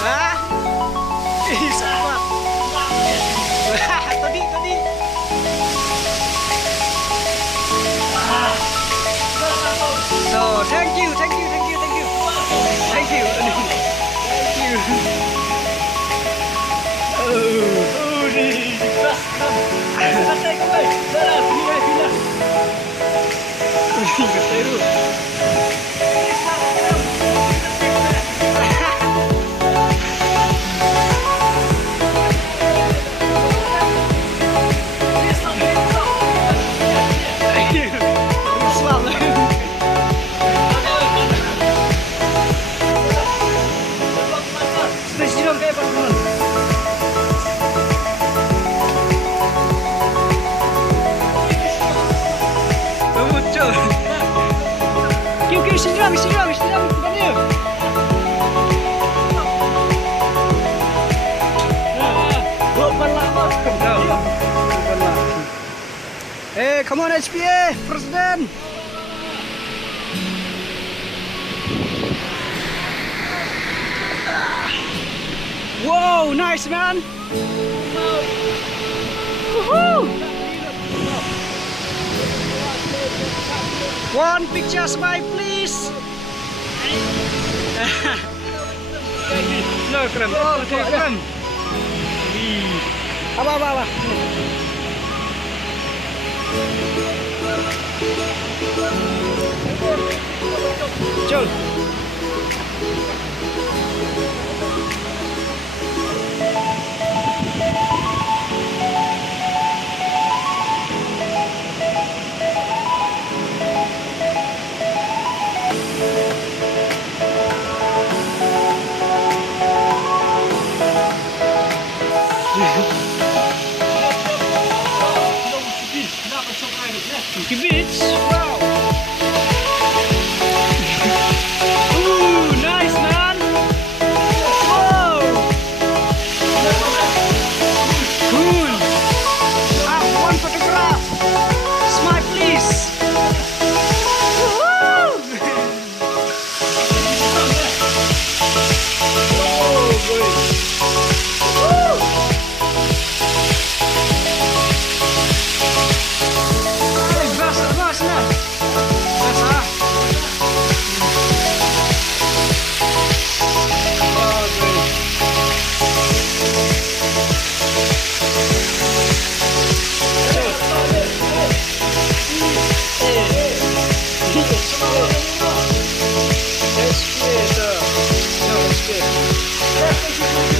Hah? Ih, sama. Tadi. So, thank you. Thank you. Oh, ni. Santai kau. Dah, sini. Kata tu. Sini, kita ni. Hey, come on HPA, President. Whoa, nice man. Woohoo! One picture smile, please. No, keren. Oh, keren. Apa. Jom. Kibitz, wow. Ooh, nice man. Whoa. Cool. One photograph. Smile, please. Woohoo. Oh, boy. Woo. That's good.